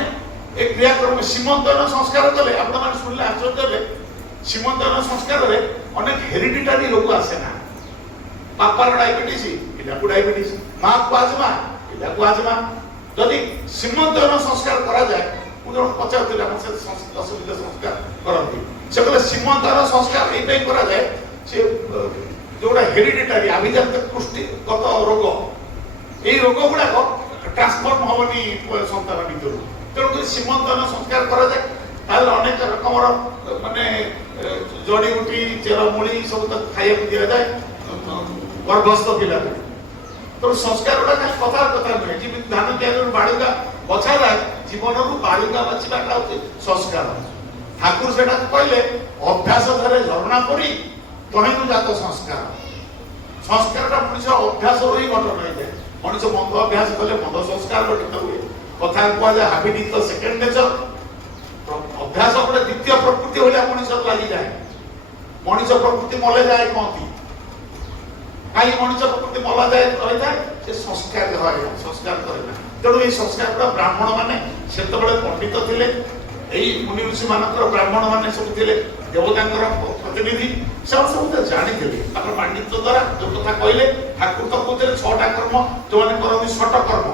এই ক্রিয়াক্রম সীমন্তয়ন সংস্কার কলে। আপনার শুনলে আশ্চর্য হবে, সীমন্তয়ন সংস্কারে অনেক হেরিডিটারি রোগ আসে না। বাপার ডায়াবেটিস, এটাকু ডায়াবেটিস, মা কু আজমা, এটাকু আজমা। যদি সীমন্তয়ন সংস্কার করা যায়, ମୁଁ ଜଣକୁ ପଚାରୁଥିଲି ଆମ ସେ ଅସୁବିଧା ସଂସ୍କାର କରନ୍ତି, ସେ କହିଲେ ସୀମନ୍ତୟନ ସଂସ୍କାର ଏଇପାଇଁ କରାଯାଏ, ସେ ଯୋଉଟା ହେରିଡିଟାରି ଆଭିଜାତ ପୁଷ୍ଟିଗତ ରୋଗ, এই রোগ গুড়াক ট্রান্সফর্ম হবনি সন্তান ভিতর। তেমন সীমন্তয়ন সংস্কার করা যায়, তাহলে অনেক রকমর মানে জড়িবুটি চেরমূলি সব খাইବାକୁ দিয়াযাଏ গর্ভস্থ পিলাকে। তো সংস্কার গুড়া খালি কথার কথা নয়, যেমনি ধান কিয়ারিରୁ বাଳୁଙ୍ଗା ବଛା যায়, জীবনରୁ ବାଳୁଙ୍ଗା ବାଛିବାଟା ହଉଛି ସଂସ୍କାର। ଠାକୁର ସେଟାକୁ କହିଲେ ଅଭ୍ୟାସ ଧରେ ଝରଣା ପରି ତହିଁରୁ ଜାତ ସଂସ୍କାର। ସଂସ୍କାରଟା ମଣିଷ ଅଭ୍ୟାସରୁ ହିଁ ଗଠନ ହୋଇଯାଏ। ମଣିଷ ମନ୍ଦ ଅଭ୍ୟାସ କଲେ ମନ୍ଦ ସଂସ୍କାର ଗଠିତ ହୁଏ। କଥା କୁହାଯାଏ habit is the second nature. ଅଭ୍ୟାସ ଗୋଟେ ଦ୍ୱିତୀୟ ପ୍ରକୃତି ଭଳିଆ ମଣିଷକୁ ଲାଗିଯାଏ। ମଣିଷ ପ୍ରକୃତି ମଲେ ଯାଏ କହନ୍ତି, କାହିଁ ମଣିଷ ପ୍ରକୃତି ମଲା ଯାଏ ରହିଥାଏ, ସେ ସଂସ୍କାର হয় না, ସଂସ୍କାର କରେ ନା। ତେଣୁ ଏଇ ସଂସ୍କାରଟା ବ୍ରାହ୍ମଣ ମାନେ ସେତେବେଳେ ପଣ୍ଡିତ ଥିଲେ। ଏଇ ମୁନି ଋଷି ମାନଙ୍କର ବ୍ରାହ୍ମଣ ମାନେ ସବୁ ଥିଲେ ଦେବତାଙ୍କର ପ୍ରତିନିଧି, ସେମାନେ ସବୁ ଜାଣିଥିଲେ ତାଙ୍କର ପାଣ୍ଡିତ୍ୟ ଦ୍ୱାରା। ଯୋଉ କଥା କହିଲେ ଠାକୁର ତ କହୁଥିଲେ 6ଟା କର୍ମ ଯୋଉମାନେ କରନ୍ତି, ଷଟ କର୍ମ।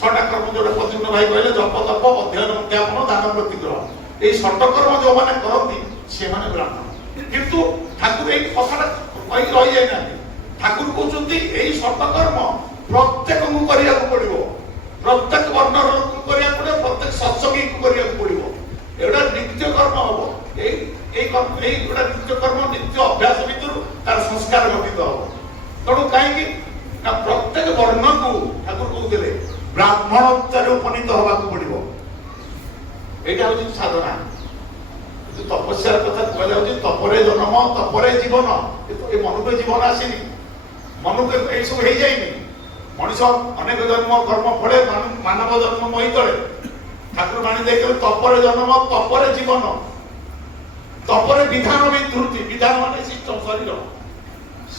6ଟା କର୍ମ ଯୋଉଟା ପଦ୍ମନ ଭାଇ କହିଲେ, ଜପ ତପ ଅଧ୍ୟୟନ ଅଧ୍ୟାପନ ଦାନ ପ୍ରତିଗ୍ରହ। এই ଷଟ କର୍ମ ଯୋଉମାନେ କରନ୍ତି ସେମାନେ ବ୍ରାହ୍ମଣ। କିନ୍ତୁ ଠାକୁର ଏଇ କଥାଟା କହି ରହିଯାଇନାହାନ୍ତି। ଠାକୁର କହୁଛନ୍ତି ଏଇ ଷଟ କର୍ମ ପ୍ରତ୍ୟେକଙ୍କୁ କରିବାକୁ ପଡିବ, ପ୍ରତ୍ୟେକ ବର୍ଣ୍ଣର ଲୋକଙ୍କୁ କରିବାକୁ ପଡିବ, ପ୍ରତ୍ୟେକ ସତ୍ସଙ୍ଗୀକୁ କରିବାକୁ ପଡିବ। ଏଗୁଡ଼ା ନିତ୍ୟ କର୍ମ ହବ। এই গোটা নিত্য কর্ম নিত্য অভ্যাস ভিতর তার সংস্কার গঠিত হব। তেমন কাহিঁকি না প্রত্যেক বর্ণকু ঠাকুর কହୁଥିଲେ ব্রাহ্মণত্বরে উপনীত হওয়াকে পড়িব। এইটা হচ্ছে সাধনা। তপস্যার কথা কুযাচ্ছে, তপরে জন্ম তপরে জীবন। কিন্তু এই মনুষ্য জীবন আসেনি, মনুষ্য এইসব হয়ে যায়নি। মଣିষ অনেক জন্ম কর্ম ফলে মানব জন্ম মহিতলে। ঠাকুর বাণী দেখলে তপরে জন্ম তপরে জীবন, তপরে বিধান বিধৃতি। বিধান মানে সিস্টম, শরীর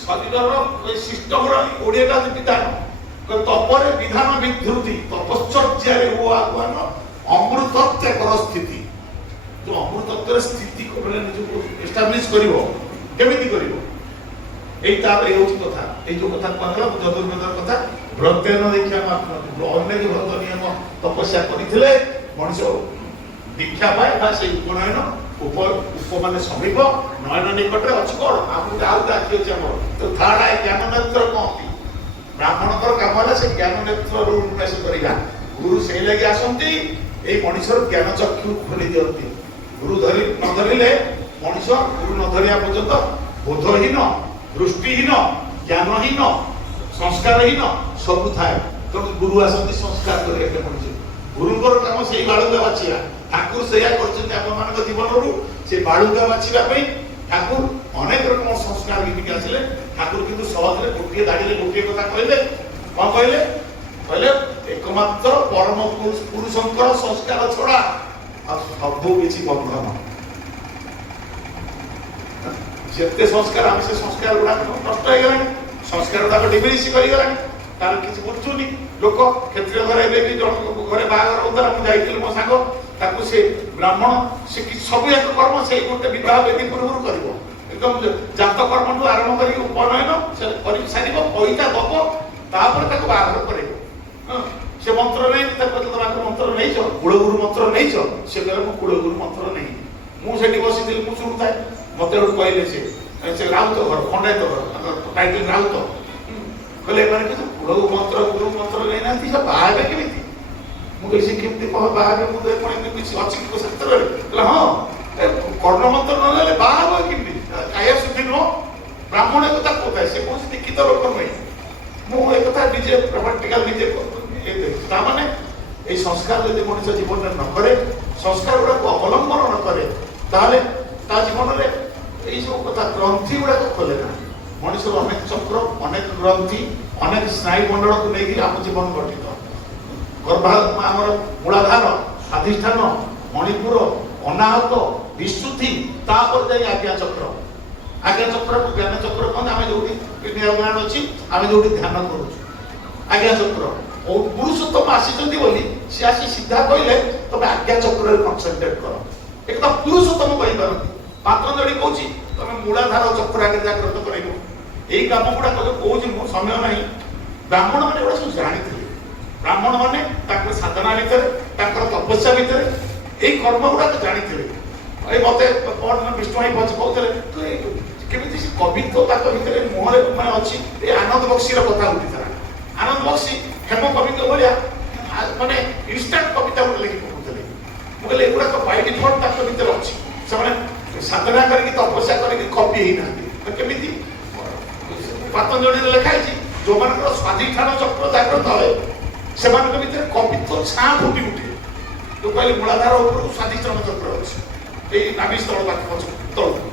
শরীরর সিস্টমর ওড়িয়াটা হচ্ছে বিধান। তপরে বিধান বিধৃতি, তপশ্চর্যারে ও আগুয়ান অমৃতত্বে কর স্থিতি। যে অমৃতত্বের স্থিতি মানে নিজকে এস্টাবলিশ করিব, কেমিতি করিব, এইটা এই হচ্ছে কথা। এই যে কথা কুহলা চতুর্বেদর কথা, ব্রতেন দীক্ষা মাত্র। অনেক ব্রত নিয়ম তপস্যা করিলে মଣିଷ দীক্ষা পায়, বা সেই উপনয়ন মানে সমীপ নয়ন নিকটে ଅଛି କଣ, ଆମକୁ ଆଉ ଆଖି ଅଛି ଆମର। ତ ଥାର୍ଡ ଆଇ ଜ୍ଞାନ ନେତ୍ର କହନ୍ତି। ବ୍ରାହ୍ମଣଙ୍କର କାମ ହେଲା ସେ ଜ୍ଞାନ ନେତ୍ରରୁ ଉନ୍ମେଷ କରିବା। ଗୁରୁ ସେଇ ଲାଗି ଆସନ୍ତି, ଏଇ ମଣିଷର ଜ୍ଞାନ ଚକ୍ଷୁ ଖୋଲି ଦିଅନ୍ତି। ଗୁରୁ ନ ଧରିଲେ ମଣିଷ, ଗୁରୁ ନ ଧରିବା ପର୍ଯ୍ୟନ୍ତ ବୋଧହୀନ, ଦୃଷ୍ଟିହୀନ, ଜ୍ଞାନହୀନ, ସଂସ୍କାରହୀନ ସବୁ ଥାଏ। ତେଣୁ ଗୁରୁ ଆସନ୍ତି ସଂସ୍କାର କରିବା ମଣିଷ। ଗୁରୁଙ୍କର କାମ ସେଇ ବାଳୁଙ୍ଗା ବାଛିବା। ଠାକୁର ସେଇଆ କରିଛନ୍ତି ଆପଣମାନଙ୍କ ଜୀବନରୁ। ସେ ବାଳୁଙ୍ଗା ବାଛିବା ପାଇଁ ଠାକୁର ଅନେକ ରକମ ସଂସ୍କାର ଘିନିକି ଆସିଲେ। ଠାକୁର କିନ୍ତୁ ସହଜରେ ଗୋଟିଏ ଧାଡ଼ିରେ ଗୋଟିଏ କଥା କହିଲେ। କଣ କହିଲେ? କହିଲେ ଏକମାତ୍ର ପରମ ପୁରୁଷଙ୍କର ସଂସ୍କାର ଛଡା ସବୁ କିଛି ବନ୍ଧନ। ଯେତେ ସଂସ୍କାର ଆମେ ସେ ସଂସ୍କାର ଗୁଡାକ ନଷ୍ଟ ହେଇଗଲାଣି, ସଂସ୍କାର ଗୁଡାକ ଡିମିନିଶ କରିଗଲାଣି, ତାର କିଛି ବୁଝୁନି। ଲୋକ କ୍ଷତ୍ରିୟ ଘରେ ଏବେ ବି ଜଣ ଘରେ ବାହାଘର ହଉଥିଲା, ମୁଁ ଯାଇଥିଲି ମୋ ସାଙ୍ଗ, ତାକୁ ସେ ବ୍ରାହ୍ମଣ ସେ ସବୁ ଏକ କର୍ମ ସେଇ ଗୋଟେ ବିବାହ ବେଦୀ ପୂର୍ବରୁ କରିବ, ଏକଦମ ଜାତ କର୍ମଠୁ ଆରମ୍ଭ କରିକି ଉପନୟନ ସେ କରି ସାରିବ, ପଇତା ଦବ, ତାପରେ ତାକୁ ବାହାଘର କରିବ। ସେ ମନ୍ତ୍ର ନେଇନି, ତାକୁ ତମେ ମନ୍ତ୍ର ନେଇଛ, କୁଳଗୁରୁ ମନ୍ତ୍ର ନେଇଛ? ସେ କହିଲେ ମୁଁ କୁଳଗୁରୁ ମନ୍ତ୍ର ନେଇ। ମୁଁ ସେଠି ବସିଥିଲି, ମୁଁ ଶୁଣୁଥାଏ, ମତେ ଗୋଟେ କହିଲେ ସେ ରାଉତ ଘର, ଖଣ୍ଡାୟତ ଘର, ତାଙ୍କର ଟାଇଟଲ ରାଉତ, କହିଲେ ଏମାନେ କିଛି କୁଳଗୁରୁ ମନ୍ତ୍ର ଗୁରୁ ମନ୍ତ୍ର ନେଇନାହାନ୍ତି, ସେ ବାହା ହେବେ କେମିତି? ମୁଁ କହିଲି ସେ କେମିତି ବାହା ହେବେ? ମୁଁ ତ ଏମିତି କିଛି ଅଛି କି ଶାସ୍ତ୍ରରେ? କହିଲେ ହଁ, କର୍ଣ୍ଣ ମନ୍ତ୍ର ନ ନେଲେ ବାହା ହେବ କେମିତି? କାୟା ଶୁଦ୍ଧି ନୁହଁ, ବ୍ରାହ୍ମଣ କଥା କହୁଥାଏ, ସେ କୌଣସି ଦୀକ୍ଷିତ ଲୋକ ନୁହେଁ। ମୁଁ ଏ କଥା ନିଜେ ପ୍ରାକ୍ଟିକାଲ ନିଜେ ତାମାନେ এই সংস্কার যদি মଣିষ জীবনে ন করে, সংস্কার গুড়াক অবলম্বন ন করে, তাহলে তা জীবনে এই সব কথা গ্রন্থি গুড়াক খোলে না। মଣିষর অনেক চক্র, অনেক গ্রন্থি, অনেক স্নায়ু মন্ডলকে নেই আম জীবন গঠিত। গর্ভা আমার মূলাধার, স্বাধিষ্ঠান, মণিপুর, অনাহত, বিশুদ্ধি, তারপর যাই আজ্ঞা চক্র। আজ্ঞা চক্র জ্ঞান চক্র কহতে আমি যেটি জ্ঞান অছি, আমি যেটি ধ্যান করুଛୁ। আজ্ঞা চক্র পুরুষোত্তম আসিଛନ୍ତି ବୋଲି ସେ ଆସି ସିଧା କହିଲେ ତମେ ଆଜ୍ଞା ଚକ୍ରରେ କନସେନ୍ଟ୍ରେଟ କର। ଏକଦମ ପୁରୁଷୋତ୍ତମ କହିପାରନ୍ତି। ପାତଞ୍ଜଳି କହୁଛି ତମେ ମୂଳାଧାର ଚକ୍ର ଆଗେ ଜାଗ୍ରତ କରିବ। ଏଇ କାମ ଗୁଡାକ କହୁଛି ମୁଁ, ସମୟ ନାହିଁ। ବ୍ରାହ୍ମଣ ମାନେ ଏଗୁଡା ସବୁ ଜାଣିଥିଲେ। ବ୍ରାହ୍ମଣ ମାନେ ତାଙ୍କର ସାଧନା ଭିତରେ, ତାଙ୍କର ତପସ୍ୟା ଭିତରେ ଏଇ କର୍ମ ଗୁଡାକ ଜାଣିଥିଲେ। ଏଇ ମତେ ବିଷ୍ଣୁ ଭାଇ କହୁଥିଲେ ତୁ କେମିତି ସେ କବିତ୍ୱ ତାଙ୍କ ଭିତରେ ମୁହଁରେ ମାନେ ଅଛି। ଏ ଆନନ୍ଦ ବକ୍ସିର କଥା ଉଠିଥିଲା। ଆନନ୍ଦ ବକ୍ସି ହେମ କବିଙ୍କ ଭଳିଆ ମାନେ ଇନଷ୍ଟାଣ୍ଟ କବିତା ଗୋଟେ ଲେଖି ପକଉଥିଲେ। ମୁଁ କହିଲି ଏଗୁଡାକ ବାଇ ଡିଫଲ୍ଟ ତାଙ୍କ ଭିତରେ ଅଛି। ସେମାନେ ସାଧନା କରିକି ତପସ୍ୟା କରିକି କବି ହେଇନାହାନ୍ତି। କେମିତି? ପାତଞ୍ଜଳିରେ ଲେଖା ହେଇଛି ଯୋଉମାନଙ୍କର ସ୍ୱାଧିଷ୍ଠାନ ଚକ୍ର ଜାଗ୍ରତ ହୁଏ ସେମାନଙ୍କ ଭିତରେ କବିତ୍ୱ ଛାଁ ଫୁଟି ଉଠେ। ଯୋଉ କହିଲେ ମୂଳାଧାର ଉପରକୁ ସ୍ୱାଧିଷ୍ଠାନ ଚକ୍ର ଅଛି, ଏଇ ନାଭିସ୍ଥଳ ପାଖ ତଳକୁ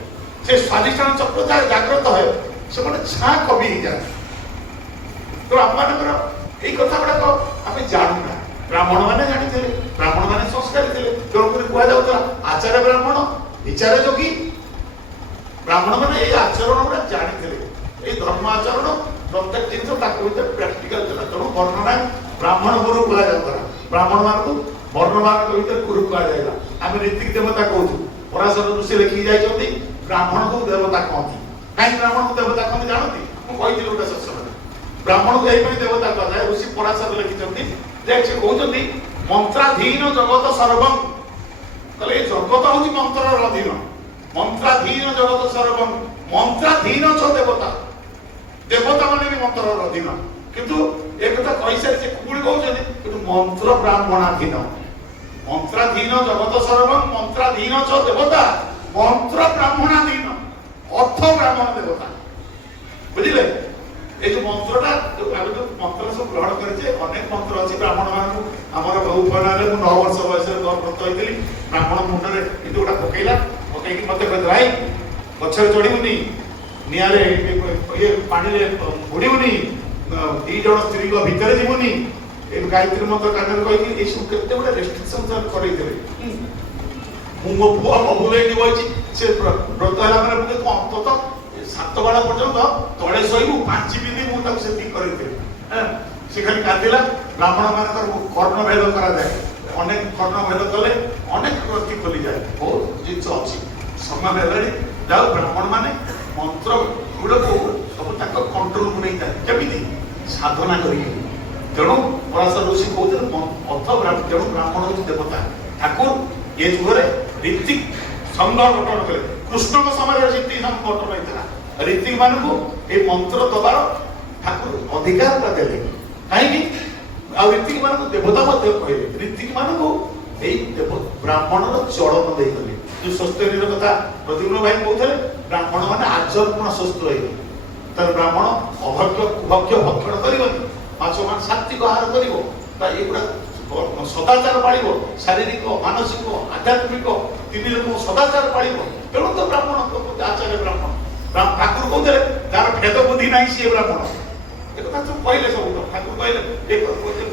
ସେ ସ୍ୱାଧିଷ୍ଠାନ ଚକ୍ର ଯାହା ଜାଗ୍ରତ ହୁଏ ସେମାନେ ଛାଁ କବି ହେଇଯାନ୍ତି। ତ ଆମମାନଙ୍କର এই কথা গুড়াক আমি জাণুনা। ব্রাহ্মণ মানে জানিলে, ব্রাহ্মণ মানে সংস্কারী ଥିଲେ। তেଣুকରି କୁହାଯାଉଥିଲା ଆଚାର୍ୟ ବ୍ରାହ୍ମଣ ବିଚାର ଯୋଗୀ। ବ୍ରାହ୍ମଣ ମାନେ এই ଆଚରଣ ଗୁଡା ଜାଣିଥିଲେ। এই ଧର୍ମ ଆଚରଣ ପ୍ରତ୍ୟେକ ଜିନିଷ ତାଙ୍କ ଭିତରେ ପ୍ରାକ୍ଟିକାଲ ଥିଲା। ତେଣୁ ବର୍ଣ୍ଣନା ବ୍ରାହ୍ମଣ ଗୁରୁ କୁହାଯାଉଥିଲା। ବ୍ରାହ୍ମଣ ମାନଙ୍କୁ ବର୍ଣ୍ଣମାନଙ୍କ ଭିତରେ ଗୁରୁ କୁହାଯାଇଥିଲା। ଆମେ ରୀତିକ ଦେବତା କହୁଛୁ। ପରାଶର ଋଷି ଲେଖିକି ଯାଇଛନ୍ତି ବ୍ରାହ୍ମଣକୁ ଦେବତା କହନ୍ତି। କାହିଁକି ବ୍ରାହ୍ମଣକୁ ଦେବତା କହନ୍ତି ଜାଣନ୍ତି? ମୁଁ କହିଥିଲି ଗୋଟେ ସତ୍ସଙ୍ଗରେ। ବ୍ରାହ୍ମଣକୁ ଏଇପାଇଁ ଦେବତା କୁହାଯାଏ। ଋଷି ପରାଶର ଲେଖିଛନ୍ତି ଯେ ସେ କହୁଛନ୍ତି ମନ୍ତ୍ରାଧୀନ ଜଗତ ସର୍ବଂ। ତାହେଲେ ଏ ଜଗତ ହଉଛି ମନ୍ତ୍ରର ଅଧୀନ। ମନ୍ତ୍ରାଧୀନ ଜଗତ ସର୍ବଂ, ମନ୍ତ୍ରାଧୀନ ଛ ଦେବତା। ଦେବତା ମାନେ ବି ମନ୍ତ୍ରର ଅଧୀନ। କିନ୍ତୁ ଏ କଥା କହିସାରି ସେ କୁକୁଳି କହୁଛନ୍ତି କିନ୍ତୁ ମନ୍ତ୍ର ବ୍ରାହ୍ମଣାଧୀନ। ମନ୍ତ୍ରାଧୀନ ଜଗତ ସର୍ବଂ, ମନ୍ତ୍ରାଧୀନ ଛ ଦେବତା, ମନ୍ତ୍ର ବ୍ରାହ୍ମଣାଧୀନ, ଅର୍ଥ ବ୍ରାହ୍ମଣ ଦେବତା। ବୁଝିଲେ? এই যে মন্ত্রটা আমি তো মন্ত্র সব গ্রহণ করেছি। অনেক মন্ত্র আছে ব্রাহ্মণ মানুষ। আমার উপনয়নে মু 9 ବର୍ଷ বয়সରେ গর্ভস্থ হয়েছিলি। ব্রাহ্মণ মুন্ডরে কিন্তু গোটা পকাইলা, পকাইকি মতে କହିଲା ଭାଇ ଗଛରେ ଚଢିବୁନି, ନିଆଁରେ ଇଏ ପାଣିରେ ବୁଡିବୁନି, 2 ଜଣ ସ୍ତ୍ରୀଙ୍କ ଭିତରେ ଯିବୁନି, ଏ ଗାୟତ୍ରୀ ମନ୍ତ୍ର କାନରେ କହିକି ଏଇ ସବୁ କେତେ ଗୋଟେ ରେଷ୍ଟ୍ରିକ୍ସନ କରେଇଦେଲେ। ମୁଁ ମୋ ପୁଅ ମବୁଲେଇକି ବଇଛି, ସେ ବ୍ରତ ହେଲା ମାନେ ମୁଁ ଅନ୍ତତଃ 7 ବେଳା ପର୍ଯ୍ୟନ୍ତ ତଳେ ଶୋଇବୁ, 5 ବିଧି ମୁଁ ତାକୁ ସେତିକି କରିଥିଲି। ସେ ଖାଲି କାନ୍ଦିଲା। ବ୍ରାହ୍ମଣ ମାନଙ୍କର କର୍ଣ୍ଣ ଭେଦ କରାଯାଏ। ଅନେକ କର୍ଣ୍ଣ ଭେଦ କଲେ ଅନେକ ଗ୍ରନ୍ଥି ଖୋଲିଯାଏ। ବହୁତ ଜିନିଷ ଅଛି। ସମୟ ହେଲାଣି ଯାଉ। ବ୍ରାହ୍ମଣ ମାନେ ମନ୍ତ୍ର ଗୁଡକୁ ସବୁ ତାଙ୍କ କଣ୍ଟ୍ରୋଲକୁ ନେଇଥାଏ। କେମିତି? ସାଧନା କରିକି। ତେଣୁ ପରାଶର ଋଷି କହୁଥିଲେ ତେଣୁ ବ୍ରାହ୍ମଣ ହଉଛି ଦେବତା ଠାକୁର। ଏ ଯୁଗରେ ରୀତିକ ସଂଘ ଗଠନ କଲେ। କୃଷ୍ଣଙ୍କ ସମୟରେ ରୀତି ସଂଘ ଗଠନ ହେଇଥିଲା। ରୀତିକ ମାନଙ୍କୁ এই ମନ୍ତ୍ର ଦବାର ଠାକୁର ଅଧିକାରଟା ଦେଲେ। କାହିଁକି? ଆଉ ରୀତିକ ମାନଙ୍କୁ ଦେବତା ମଧ୍ୟ କହିଲେ। ରୀତିକ ମାନଙ୍କୁ এই ବ୍ରାହ୍ମଣର ଚଳନ ଦେଇଗଲେ। ଯୋଉ ସ୍ୱସ୍ତିର କଥା ପ୍ରଦ୍ୟୁମ୍ନ ଭାଇ କହୁଥିଲେ, ବ୍ରାହ୍ମଣ ମାନେ ଆଚରଣ ସୁସ୍ଥ ହେଇଗଲେ। ତାର ବ୍ରାହ୍ମଣ ଅଭକ୍ଷ କୁଭକ୍ଷ ଭକ୍ଷଣ କରିବନି, ମାଛ ମାଂସ ସାତ୍ବିକ ଆହାର କରିବ, ତା ଏଗୁଡା ସଦାଚାର ପାଳିବ, ଶାରୀରିକ ମାନସିକ ଆଧ୍ୟାତ୍ମିକ 3 ରକମ ସଦାଚାର ପାଳିବ। ତେଣୁ ତ ବ୍ରାହ୍ମଣ ଆଚାର୍ୟ ବ୍ରାହ୍ମଣ। ଠାକୁର କହୁଥିଲେ ଯାହାର ଭେଦ ବୁଦ୍ଧି ନାହିଁ ସିଏ ବ୍ରାହ୍ମଣ। ଏ କଥା ସବୁ କହିଲେ। ସବୁ ଠାକୁର କହିଲେ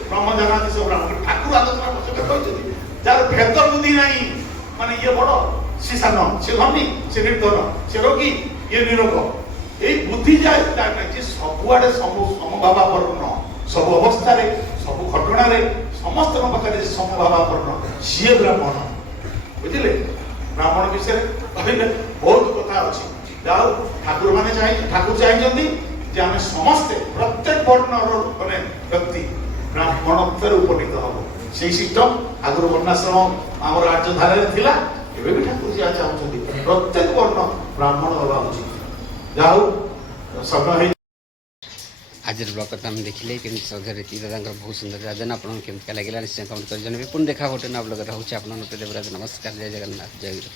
ବ୍ରହ୍ମ ଜାନାନ୍ତି ସବୁ ବ୍ରାହ୍ମଣ। ଠାକୁର ଆଲୋଚନା କହିଛନ୍ତି যার ভেদ বুদ্ধি নাই মানে ইয়ে বড় সে সান সে ধনী সে নির্ধন সে রোগী ইয়ে নিরোগ এই বুদ্ধি যায় তার নাই যে ସବୁଆଡେ ସମଭାବାପନ୍ନ ସବୁ ଅବସ୍ଥାରେ ସବୁ ଘଟଣାରେ ସମସ୍ତଙ୍କ ପାଖରେ ସମଭାବାପନ୍ନ ସିଏ ବ୍ରାହ୍ମଣ ବୁଝିଲେ ବ୍ରାହ୍ମଣ ବିଷୟରେ କହିଲେ ବହୁତ କଥା ଅଛି ଯାଉ ଠାକୁର ମାନେ ଠାକୁର ଚାହିଁଛନ୍ତି ଯେ ଆମେ ସମସ୍ତେ ପ୍ରତ୍ୟେକ ବର୍ଣ୍ଣର ମାନେ ବ୍ୟକ୍ତି ବ୍ରାହ୍ମଣତ୍ୱରେ ଉପନୀତ ହବ ସେଇ ସିଷ୍ଟମ ଆଗରୁ ବର୍ଣ୍ଣାଶ୍ରମ ଆମର ରାଜ୍ୟଧାରାରେ ଥିଲା ଏବେ ବି ଠାକୁର ଯାହା ଚାହୁଁଛନ୍ତି ପ୍ରତ୍ୟେକ ବର୍ଣ୍ଣ ବ୍ରାହ୍ମଣ ହବା ଉଚିତ ଯାହା ହଉ ସମୟ ହେଇ ଆଜିର ବ୍ଲଗ କଥା ଆମେ ଦେଖିଲେ କେମିତି ସହଜରେ ରୀତି ଦାଦାଙ୍କର ବହୁତ ସୁନ୍ଦର ରାଜନ ଆପଣଙ୍କୁ କେମିତି ଲାଗିଲା ନିଶ୍ଚୟ କମେଣ୍ଟ କରି ଜଣାଇବେ ପୁଣି ଦେଖା ଗୋଟେ ନୂଆ ବ୍ଲଗରେ ହେଉଛି ଆପଣଙ୍କ ଦେବରାଜ ନମସ୍କାର ଜୟ ଜଗନ୍ନାଥ ଜୟ ଗୁରୁ।